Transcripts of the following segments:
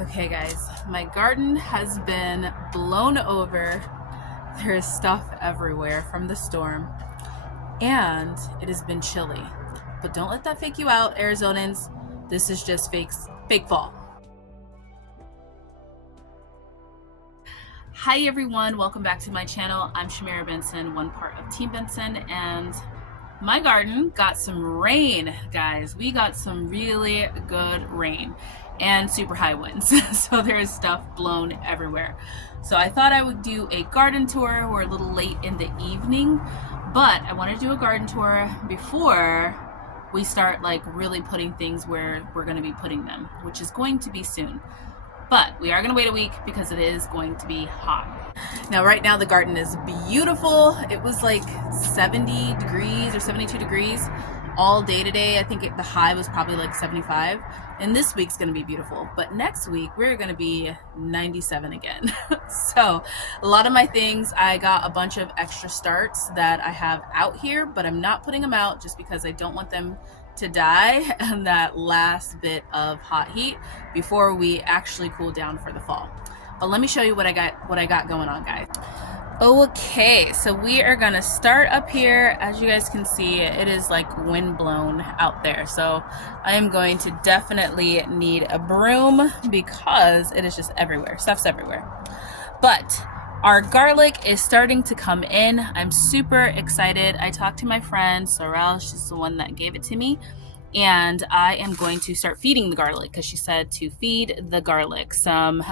Okay guys, my garden has been blown over. There is stuff everywhere from the storm and it has been chilly. But don't let that fake you out, Arizonans. This is just fake fall. Hi everyone, welcome back to my channel. I'm Shamira Benson, one part of Team Benson, and my garden got some rain, guys. We got some really good rain and super high winds. So there's stuff blown everywhere. So I thought I would do a garden tour. We're a little late in the evening, but I want to do a garden tour before we start like really putting things where we're going to be putting them, which is going to be soon. But we are going to wait a week because it is going to be hot. Now, right now the garden is beautiful. It was like 70 degrees or 72 degrees all day today. I think the high was probably like 75. And this week's going to be beautiful. But next week we're going to be 97 again. So a lot of my things, I got a bunch of extra starts that I have out here, but I'm not putting them out just because I don't want them to die in that last bit of hot heat before we actually cool down for the fall. But let me show you what I got going on, guys. Okay, so we are gonna start up here. As you guys can see, it is like wind blown out there, so I am going to definitely need a broom because it is just everywhere. Stuff's everywhere. But our garlic is starting to come in. I'm super excited. I talked to my friend Sorrel, she's the one that gave it to me, and I am going to start feeding the garlic because she said to feed the garlic some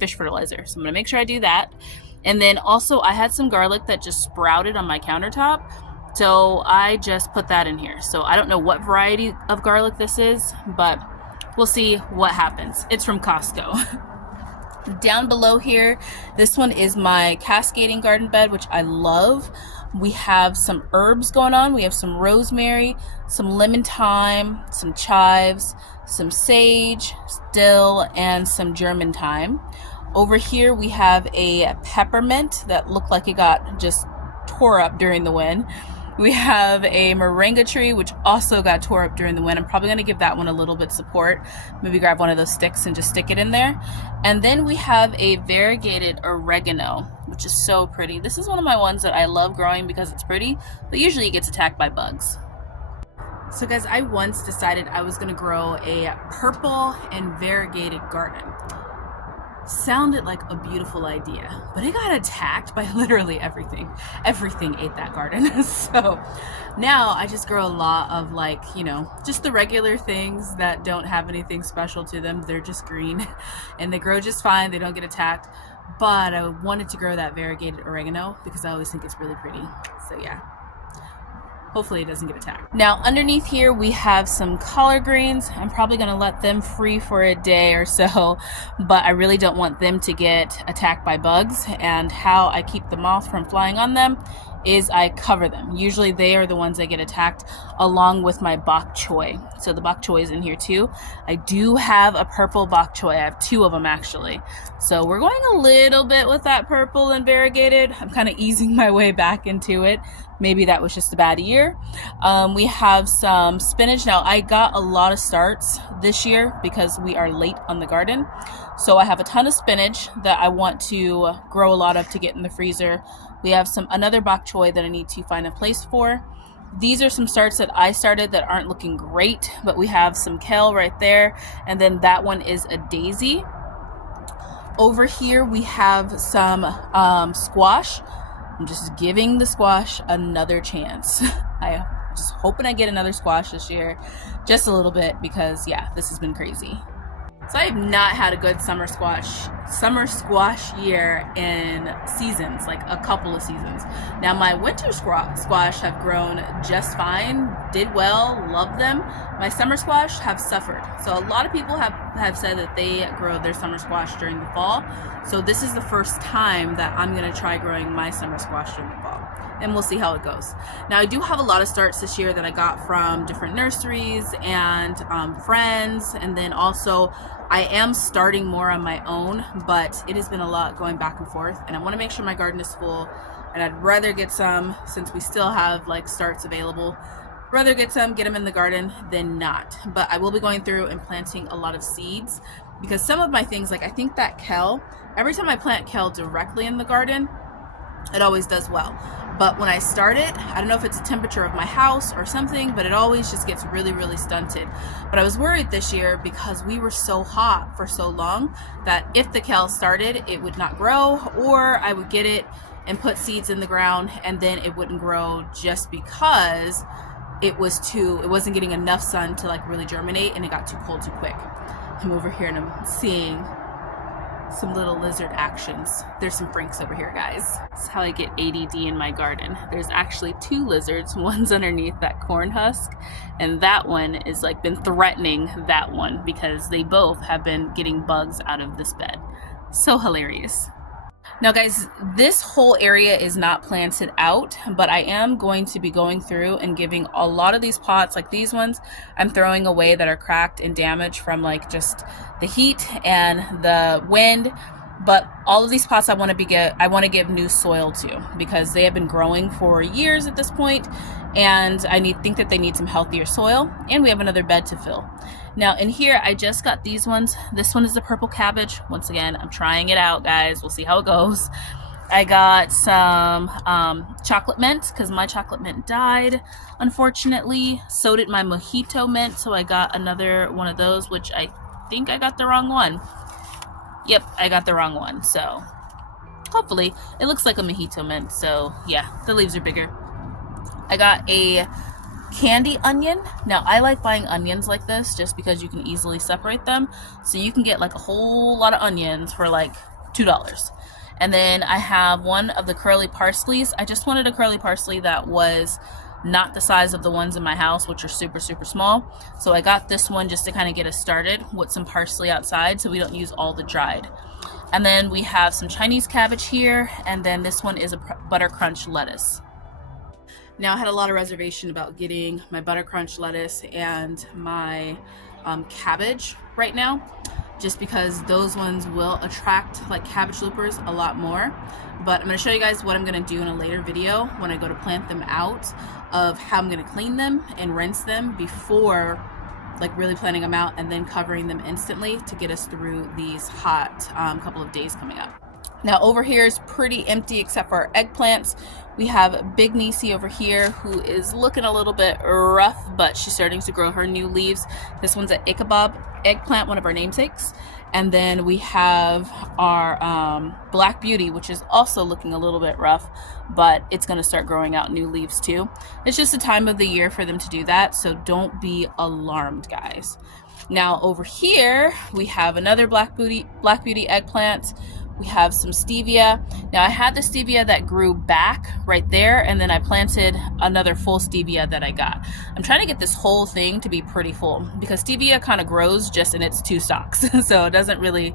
fish fertilizer. So I'm gonna make sure I do that. And then also I had some garlic that just sprouted on my countertop, so I just put that in here. So I don't know what variety of garlic this is, but we'll see what happens. It's from Costco. Down below here, this one is my cascading garden bed, which I love. We have some herbs going on. We have some rosemary, some lemon thyme, some chives, some sage, dill, and some German thyme. Over here we have a peppermint that looked like it got just tore up during the wind. We have a moringa tree, which also got tore up during the wind. I'm probably going to give that one a little bit support. Maybe grab one of those sticks and just stick it in there. And then we have a variegated oregano, which is so pretty. This is one of my ones that I love growing because it's pretty, but usually it gets attacked by bugs. So guys, I once decided I was going to grow a purple and variegated garden. Sounded like a beautiful idea, but it got attacked by literally everything. Everything ate that garden. So now I just grow a lot of like, you know, just the regular things that don't have anything special to them. They're just green and they grow just fine. They don't get attacked. But I wanted to grow that variegated oregano because I always think it's really pretty. So yeah. Hopefully it doesn't get attacked. Now underneath here we have some collard greens. I'm probably gonna let them free for a day or so, but I really don't want them to get attacked by bugs. And how I keep the moth from flying on them is I cover them. Usually they are the ones that get attacked along with my bok choy. So the bok choy is in here too. I do have a purple bok choy. I have two of them actually. So we're going a little bit with that purple and variegated. I'm kind of easing my way back into it. Maybe that was just a bad year. We have some spinach. Now I got a lot of starts this year because we are late on the garden. So I have a ton of spinach that I want to grow a lot of to get in the freezer. We have another bok choy that I need to find a place for. These are some starts that I started that aren't looking great, but we have some kale right there. And then that one is a daisy. Over here we have some squash. I'm just giving the squash another chance. I'm just hoping I get another squash this year, just a little bit, because yeah, this has been crazy. So I have not had a good summer squash year in seasons, like a couple of seasons. Now my winter squash have grown just fine, did well, love them. My summer squash have suffered. So a lot of people have said that they grow their summer squash during the fall. So this is the first time that I'm gonna try growing my summer squash during the fall. And we'll see how it goes. Now I do have a lot of starts this year that I got from different nurseries and friends, and then also I am starting more on my own, but it has been a lot going back and forth, and I want to make sure my garden is full, and I'd rather get some, since we still have like starts available, rather get them in the garden than not. But I will be going through and planting a lot of seeds because some of my things, like I think that kale, every time I plant kale directly in the garden, it always does well. But when I start it, I don't know if it's the temperature of my house or something, but it always just gets really, really stunted. But I was worried this year because we were so hot for so long that if the kale started, it would not grow, or I would get it and put seeds in the ground and then it wouldn't grow just because it wasn't getting enough sun to like really germinate, and it got too cold too quick. I'm over here and I'm seeing some little lizard actions. There's some Franks over here, guys. That's how I get ADD in my garden. There's actually 2 lizards. One's underneath that corn husk, and that one is like been threatening that one because they both have been getting bugs out of this bed. So hilarious. Now guys, this whole area is not planted out, but I am going to be going through and giving a lot of these pots, like these ones, I'm throwing away that are cracked and damaged from like just the heat and the wind. But all of these pots I want to give new soil to, because they have been growing for years at this point, and I think that they need some healthier soil, and we have another bed to fill. Now in here, I just got these ones. This one is the purple cabbage. Once again, I'm trying it out, guys. We'll see how it goes. I got some chocolate mint because my chocolate mint died, unfortunately. So did my mojito mint, so I got another one of those, which I think I got the wrong one. Yep, I got the wrong one, so hopefully it looks like a mojito mint. So yeah, the leaves are bigger. I got a candy onion. Now I like buying onions like this just because you can easily separate them, so you can get like a whole lot of onions for like $2. And then I have one of the curly parsleys. I just wanted a curly parsley that was not the size of the ones in my house, which are super, super small. So I got this one just to kind of get us started with some parsley outside so we don't use all the dried. And then we have some Chinese cabbage here, and then this one is a butter crunch lettuce. Now I had a lot of reservation about getting my butter crunch lettuce and my cabbage right now, just because those ones will attract like cabbage loopers a lot more. But I'm going to show you guys what I'm going to do in a later video when I go to plant them out, of how I'm going to clean them and rinse them before like really planting them out, and then covering them instantly to get us through these hot couple of days coming up. Now over here is pretty empty except for our eggplants. We have Big Nisi over here who is looking a little bit rough, but she's starting to grow her new leaves. This one's an Ichabod eggplant, one of our namesakes. And then we have our Black Beauty, which is also looking a little bit rough, but it's going to start growing out new leaves too. It's just the time of the year for them to do that, so don't be alarmed, guys. Now over here we have another Black Beauty eggplant. We have some stevia. Now I had the stevia that grew back right there, and then I planted another full stevia that I got. I'm trying to get this whole thing to be pretty full, because stevia kind of grows just in its 2 stalks. So it doesn't really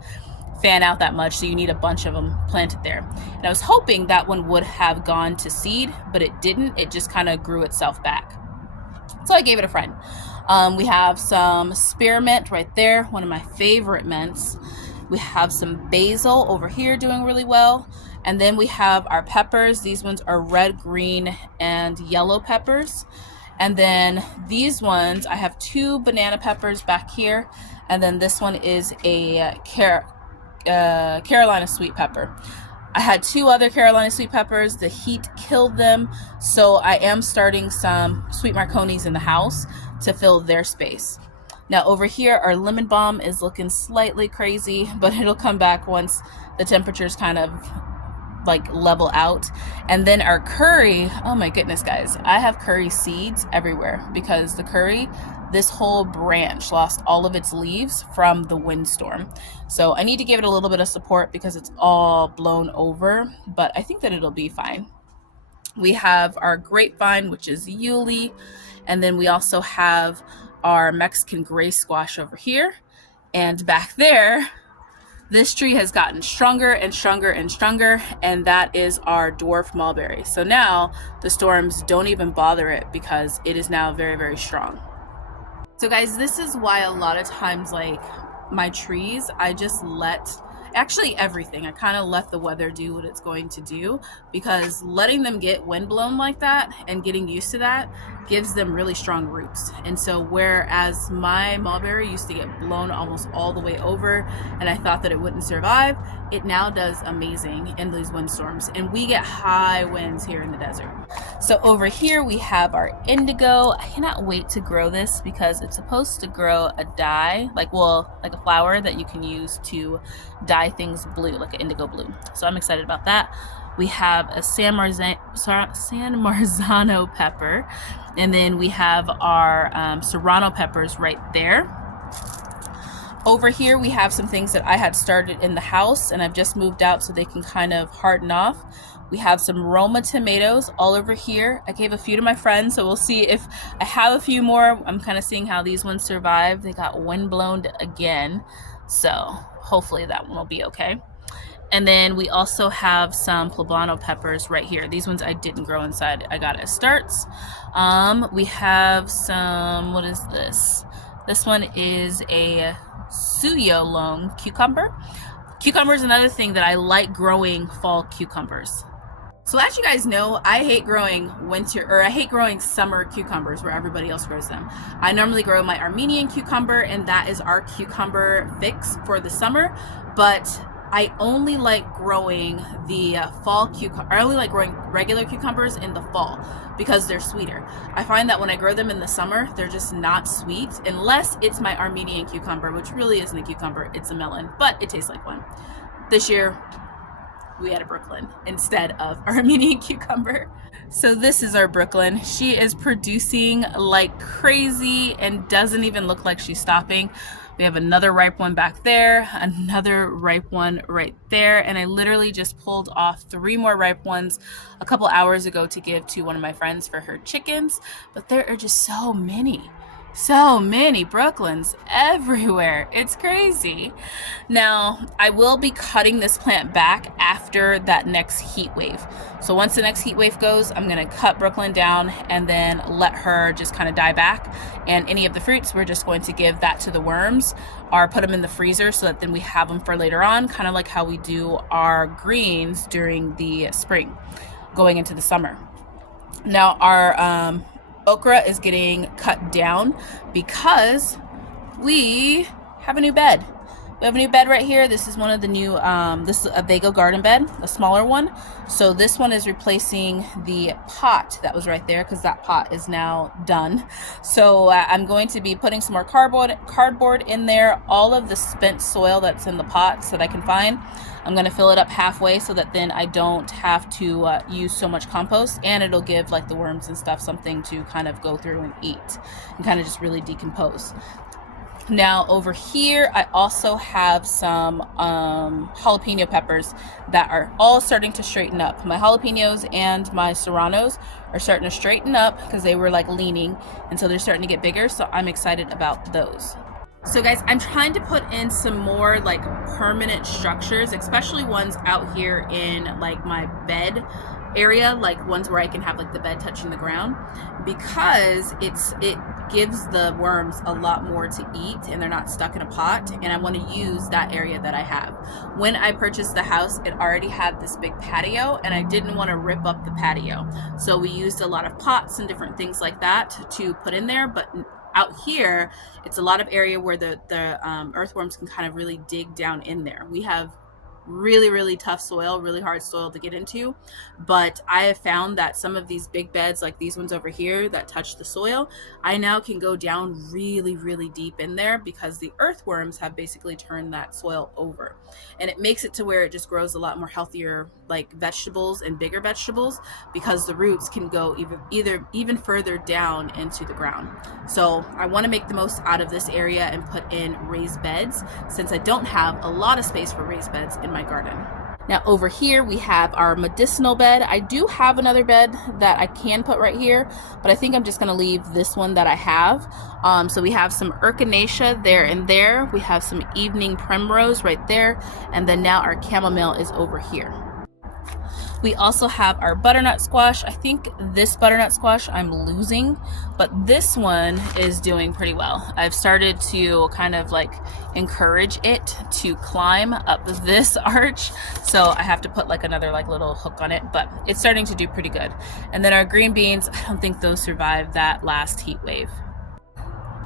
fan out that much, so you need a bunch of them planted there. And I was hoping that one would have gone to seed, but it didn't. It just kind of grew itself back. So I gave it a friend. We have some spearmint right there, one of my favorite mints. We have some basil over here doing really well. And then we have our peppers. These ones are red, green, and yellow peppers. And then these ones, I have 2 banana peppers back here. And then this one is a Carolina sweet pepper. I had 2 other Carolina sweet peppers. The heat killed them. So I am starting some sweet Marconis in the house to fill their space. Now over here, our lemon balm is looking slightly crazy, but it'll come back once the temperatures kind of like level out. And then our curry, oh my goodness, guys, I have curry seeds everywhere because the curry, this whole branch lost all of its leaves from the windstorm. So I need to give it a little bit of support because it's all blown over, but I think that it'll be fine. We have our grapevine, which is Yuli, and then we also have our Mexican gray squash over here. And back there, this tree has gotten stronger and stronger and stronger, and that is our dwarf mulberry. So now the storms don't even bother it because it is now very, very strong. So guys, this is why a lot of times, like my trees, I just let Actually, everything. I kind of let the weather do what it's going to do, because letting them get wind blown like that and getting used to that gives them really strong roots. And so whereas my mulberry used to get blown almost all the way over and I thought that it wouldn't survive, it now does amazing in these windstorms, and we get high winds here in the desert. So over here we have our indigo. I cannot wait to grow this because it's supposed to grow a dye, like a flower that you can use to dye things blue, like an indigo blue. So I'm excited about that. We have a San Marzano pepper, and then we have our serrano peppers right there. Over here we have some things that I had started in the house and I've just moved out so they can kind of harden off. We have some Roma tomatoes all over here. I gave a few to my friends, so we'll see if I have a few more. I'm kind of seeing how these ones survive. They got wind blown again, so hopefully that one will be okay. And then we also have some poblano peppers right here. These ones I didn't grow inside. I got it as starts. We have some, what is this? This one is a suyo long cucumber. Cucumber is another thing that I like growing fall cucumbers. So as you guys know, I hate growing summer cucumbers where everybody else grows them. I normally grow my Armenian cucumber, and that is our cucumber fix for the summer, but I only like growing the fall cucumber. I only like growing regular cucumbers in the fall because they're sweeter. I find that when I grow them in the summer, they're just not sweet unless it's my Armenian cucumber, which really isn't a cucumber, it's a melon, but it tastes like one. This year, we had a Brooklyn instead of our Armenian cucumber. So this is our Brooklyn. She is producing like crazy and doesn't even look like she's stopping. We have another ripe one back there, another ripe one right there, and I literally just pulled off 3 more ripe ones a couple hours ago to give to one of my friends for her chickens, but there are just so many Brooklyns everywhere. It's crazy. Now, I will be cutting this plant back after that next heat wave. So once the next heat wave goes, I'm gonna cut Brooklyn down and then let her just kind of die back. And any of the fruits, we're just going to give that to the worms or put them in the freezer so that then we have them for later on, kind of like how we do our greens during the spring, going into the summer. Now, our okra is getting cut down because we have a new bed. We have a new bed right here. This is one of the new, this is a Vego garden bed, a smaller one. So this one is replacing the pot that was right there because that pot is now done. So I'm going to be putting some more cardboard in there, all of the spent soil that's in the pots that I can find. I'm going to fill it up halfway so that then I don't have to use so much compost, and it'll give like the worms and stuff something to kind of go through and eat and kind of just really decompose. Now over here, I also have some jalapeno peppers that are all starting to straighten up. My jalapenos and my serranos are starting to straighten up because they were like leaning, and so they're starting to get bigger, so I'm excited about those. So guys, I'm trying to put in some more like permanent structures, especially ones out here in like my bed area, like ones where I can have like the bed touching the ground, because it gives the worms a lot more to eat and they're not stuck in a pot, and I want to use that area that I have. When I purchased the house, it already had this big patio and I didn't want to rip up the patio, so we used a lot of pots and different things like that to put in there. But out here, it's a lot of area where the earthworms can kind of really dig down in there. We have really tough soil, really hard soil to get into, but I have found that some of these big beds, like these ones over here that touch the soil, I now can go down really deep in there because the earthworms have basically turned that soil over, and it makes it to where it just grows a lot more healthier like vegetables and bigger vegetables because the roots can go even further down into the ground. So I want to make the most out of this area and put in raised beds, since I don't have a lot of space for raised beds in my garden. Now over here we have our medicinal bed. I do have another bed that I can put right here, but I think I'm just going to leave this one that I have. So we have some echinacea there and there. We have some evening primrose right there, and then now our chamomile is over here. We also have our butternut squash. I think this butternut squash I'm losing, but this one is doing pretty well. I've started to kind of like encourage it to climb up this arch, so I have to put like another like little hook on it, but it's starting to do pretty good. And then our green beans, I don't think those survived that last heat wave.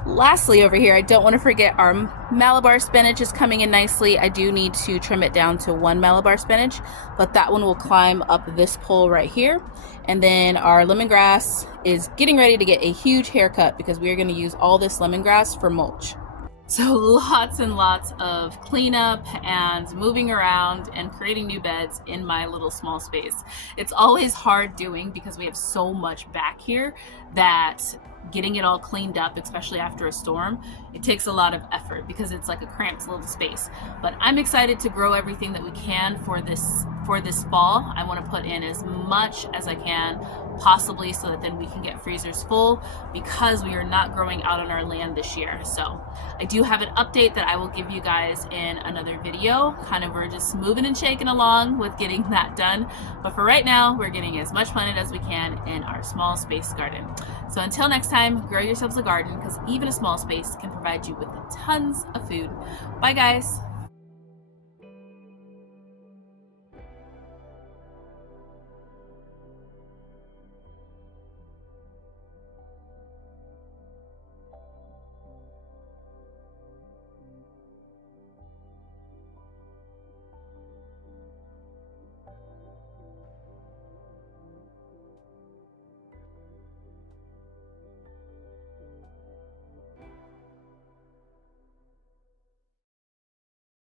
Lastly, over here, I don't want to forget our Malabar spinach is coming in nicely. I do need to trim it down to 1 Malabar spinach, but that one will climb up this pole right here. And then our lemongrass is getting ready to get a huge haircut because we are going to use all this lemongrass for mulch. So lots and lots of cleanup and moving around and creating new beds in my little small space. It's always hard doing because we have so much back here that getting it all cleaned up, especially after a storm, it takes a lot of effort because it's like a cramped little space. But I'm excited to grow everything that we can for this fall. I want to put in as much as I can possibly so that then we can get freezers full because we are not growing out on our land this year. So I do have an update that I will give you guys in another video. Kind of we're just moving and shaking along with getting that done. But for right now, we're getting as much planted as we can in our small space garden. So until next time, grow yourselves a garden because even a small space can provide you with tons of food. Bye guys.